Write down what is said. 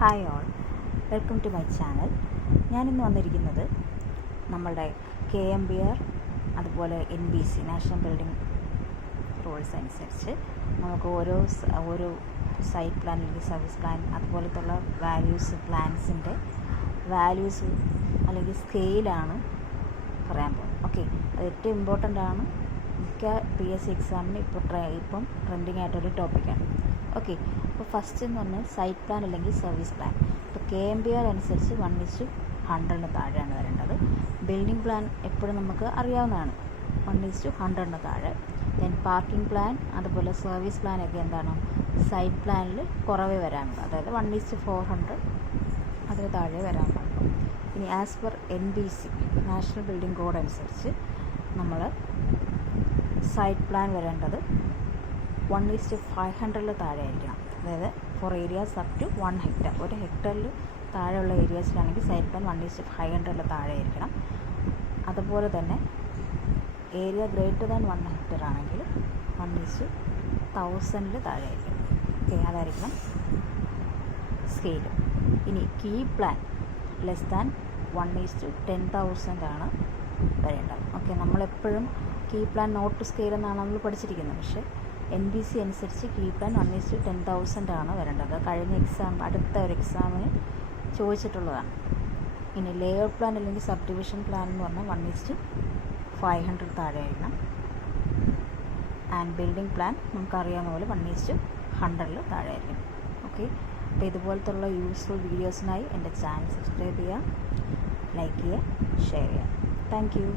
Hi all, welcome to my channel. ഞാനിന്ന് വന്നിരിക്കുന്നത് നമ്മളുടെ KMBR അതുപോലെ NBC നാഷണൽ ബിൽഡിംഗ് റൂൾസ് അനുസരിച്ച് നമുക്ക് ഓരോ സൈറ്റ് പ്ലാൻ അല്ലെങ്കിൽ സർവീസ് പ്ലാൻ അതുപോലത്തുള്ള പ്ലാൻസിൻ്റെ വാല്യൂസ് അല്ലെങ്കിൽ സ്കെയിലാണ് പറയാൻ പോകുന്നത്. ഓക്കെ, അത് ഏറ്റവും ഇമ്പോർട്ടൻ്റ് ആണ്. മിക്ക PSC എക്സാമിന് ഇപ്പം ട്രെൻഡിങ് ആയിട്ടൊരു ടോപ്പിക്കാണ്. ഓക്കെ, അപ്പോൾ ഫസ്റ്റ് എന്ന് പറഞ്ഞാൽ സൈറ്റ് പ്ലാൻ അല്ലെങ്കിൽ സർവീസ് പ്ലാൻ. ഇപ്പോൾ KMBR അനുസരിച്ച് 1:100 താഴെയാണ് വരേണ്ടത്. ബിൽഡിംഗ് പ്ലാൻ എപ്പോഴും നമുക്ക് അറിയാവുന്നതാണ്, 1:100 താഴെ. ദെൻ പാർക്കിംഗ് പ്ലാൻ അതുപോലെ സർവീസ് പ്ലാനൊക്കെ എന്താണ് സൈറ്റ് പ്ലാനിൽ കുറവേ വരാനുള്ളൂ, അതായത് 1:400 അതിന് താഴെ വരാൻ പാടുള്ളൂ. ഇനി as per NBC National Building Code അനുസരിച്ച് നമ്മൾ സൈറ്റ് പ്ലാൻ വരേണ്ടത് 1:500 താഴെ ആയിരിക്കണം. അതായത് for areas up to 1 hectare, 1 ഹെക്ടറിൽ താഴെയുള്ള ഏരിയാസിലാണെങ്കിൽ സൈറ്റ് പ്ലാൻ 1:500 താഴെ ആയിരിക്കണം. അതുപോലെ തന്നെ ഏരിയ ഗ്രേറ്റർ ദാൻ 1 ഹെക്ടർ ആണെങ്കിൽ 1:1000 താഴെ ആയിരിക്കണം. ഓക്കെ, അതായിരിക്കണം സ്കെയിൽ. ഇനി കീ പ്ലാൻ ലെസ് ദാൻ 1:10,000 ആണ് വരേണ്ടത്. ഓക്കെ, നമ്മളെപ്പോഴും കീ പ്ലാൻ നോട്ട് സ്കെയിൽ എന്നാണ് നമ്മൾ പഠിച്ചിരിക്കുന്നത്. പക്ഷേ NBC അനുസരിച്ച് കീ പ്ലാൻ 1:10,000 ആണ് വരേണ്ടത്. കഴിഞ്ഞ അടുത്ത ഒരു എക്സാമിന് ചോദിച്ചിട്ടുള്ളതാണ്. ഇനി ലേഔട്ട് പ്ലാൻ അല്ലെങ്കിൽ സബ് ഡിവിഷൻ പ്ലാൻ എന്ന് പറഞ്ഞാൽ 1:500 താഴെ ആയിരിക്കണം. ആൻഡ് ബിൽഡിംഗ് പ്ലാൻ നമുക്കറിയാവുന്ന പോലെ 1:100 താഴെ ആയിരിക്കണം. ഓക്കെ, അപ്പോൾ ഇതുപോലത്തുള്ള യൂസ്ഫുൾ വീഡിയോസിനായി എൻ്റെ ചാനൽ സബ്സ്ക്രൈബ് ചെയ്യുക, ലൈക്ക് ചെയ്യുക, ഷെയർ ചെയ്യുക. Thank you.